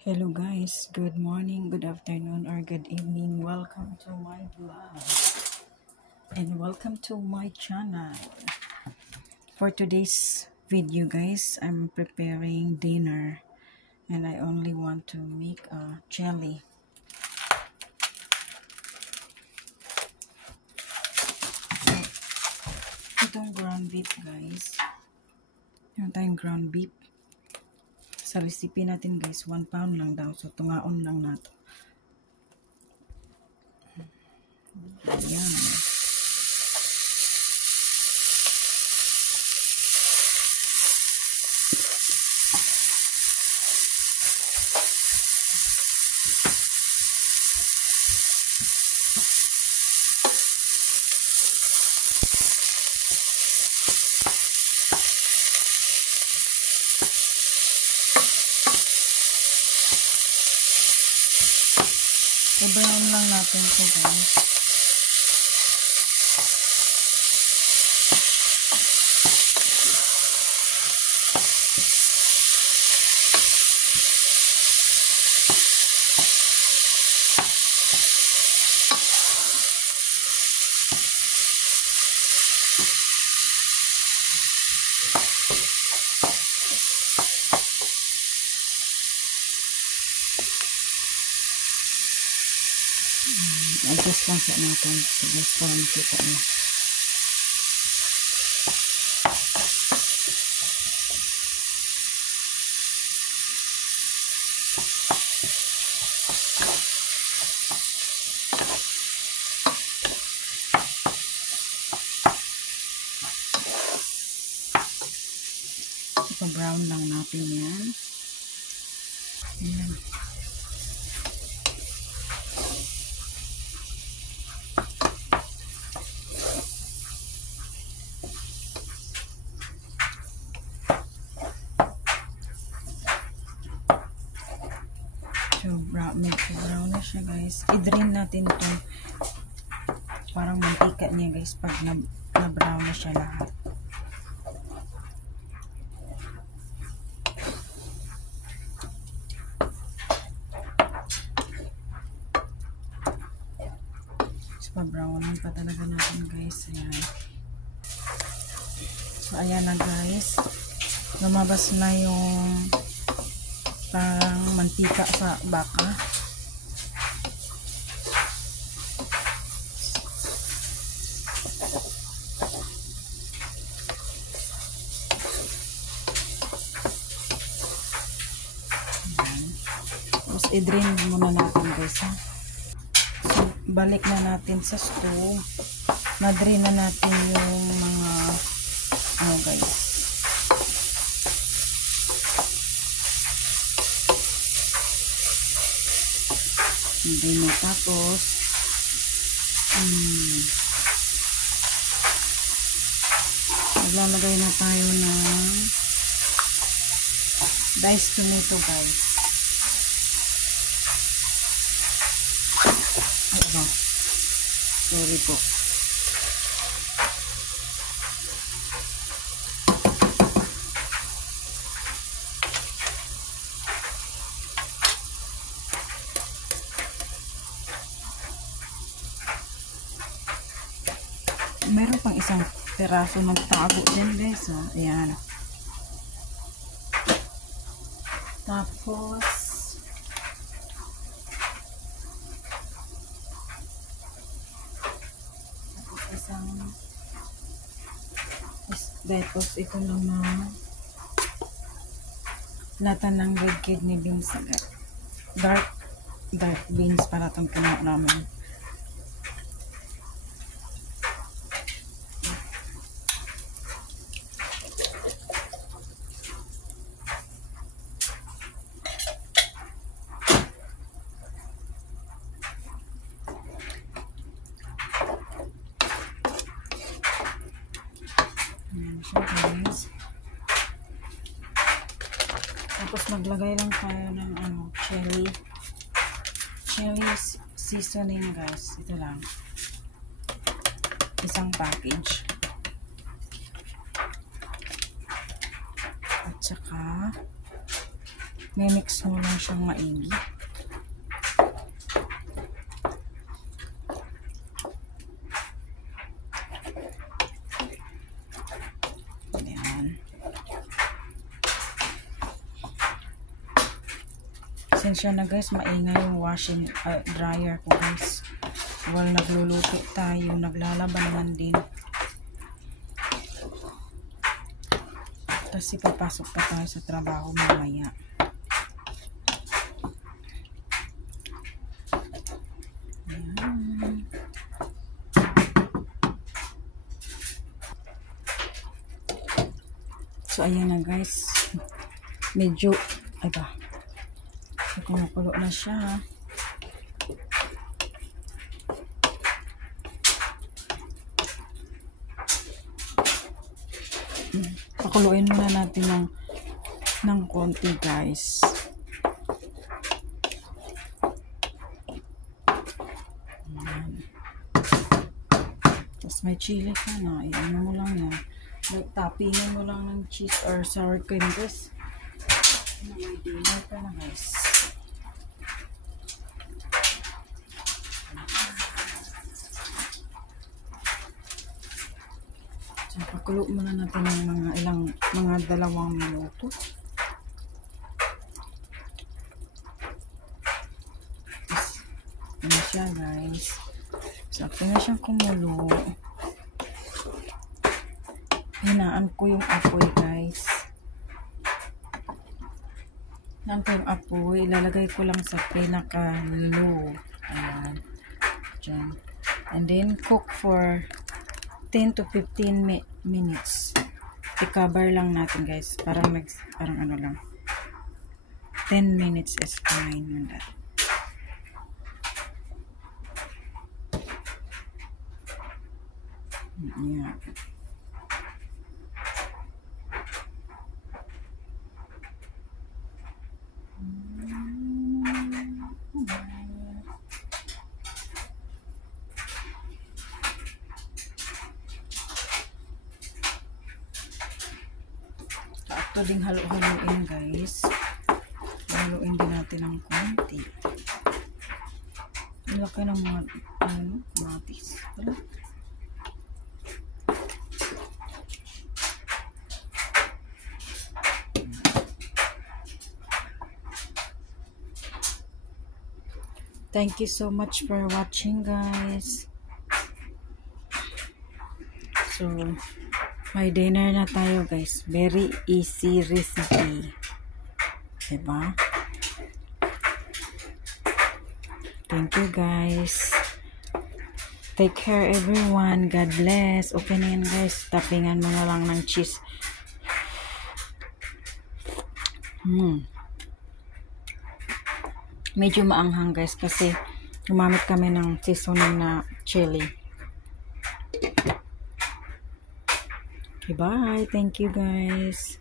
Hello guys, good morning, good afternoon, or good evening. Welcome to my vlog and welcome to my channel. For today's video guys, I'm preparing dinner and I only want to make a jelly. So, itong ground beef guys. Yung tayong ground beef. Sa recipe natin guys, 1 pound lang daw. So, tungaon lang nato. Ayan. I-brown lang natin ito guys. Adjust lang sa natin. So guys, para makita nyo. Ipa-brown lang natin yan. Ayan. So, medyo brown na siya guys. I-drain natin ito. Parang mantika niya guys pag na-brown na siya lahat. So, pa-brownan pa talaga natin guys. Ayan. So, ayan na guys. Lumabas na yung parang mantika sa baka. Tapos i-drain muna natin guys ha. So, balik na natin sa stove. Na-drain na natin yung mga guys. Hindi na tapos maglalagay na tayo ng diced tomato guys. Ano? Sorry po. Meron pang isang peraso nagtago din guys. So, ayan. Tapos ito lang na lata ng red kidney beans, dark beans para itong puno namin. Guys. Tapos maglagay lang tayo ng chili seasoning guys. Ito lang. Isang package. At saka Mimix mo lang siyang maigi. Ayan. Pasensya na guys, maingay yung washing dryer ko guys. While nagluluto tayo, naglalaba naman din. Kasi papasok pa tayo sa trabaho mamaya. Ayan. So ayan na guys. Medyo, ay ba, kumukulo na siya. Pakuluin muna natin ng konti guys. Ayan. Tapos may chili ka na. Iyan mo lang yan. Tapingin mo lang ng cheese or sour cream guys. May dinner ka na guys. So, pakulo muna natin ng mga 2 minuto. Ano siya guys. So, after na siyang kumulo, hinaan ko yung apoy guys. Hinaan ko yung apoy. Ilalagay ko lang sa pinaka-low. Ayan. Diyan. And then, cook for 10 to 15 minutes. I-cover lang natin guys. Parang ano lang. 10 minutes is fine on that. Yeah. Ito ding halo-haloin guys. Haluin din natin ng konti. Ilaki ng mga matis. Wala. Thank you so much for watching guys. So, may dinner na tayo guys. Very easy recipe. Diba? Thank you guys. Take care everyone. God bless. Okay na yan guys. Tapingan mo na lang ng cheese. Medyo maanghang guys kasi gumamit kami ng seasoning na chili. Okay, bye. Thank you guys.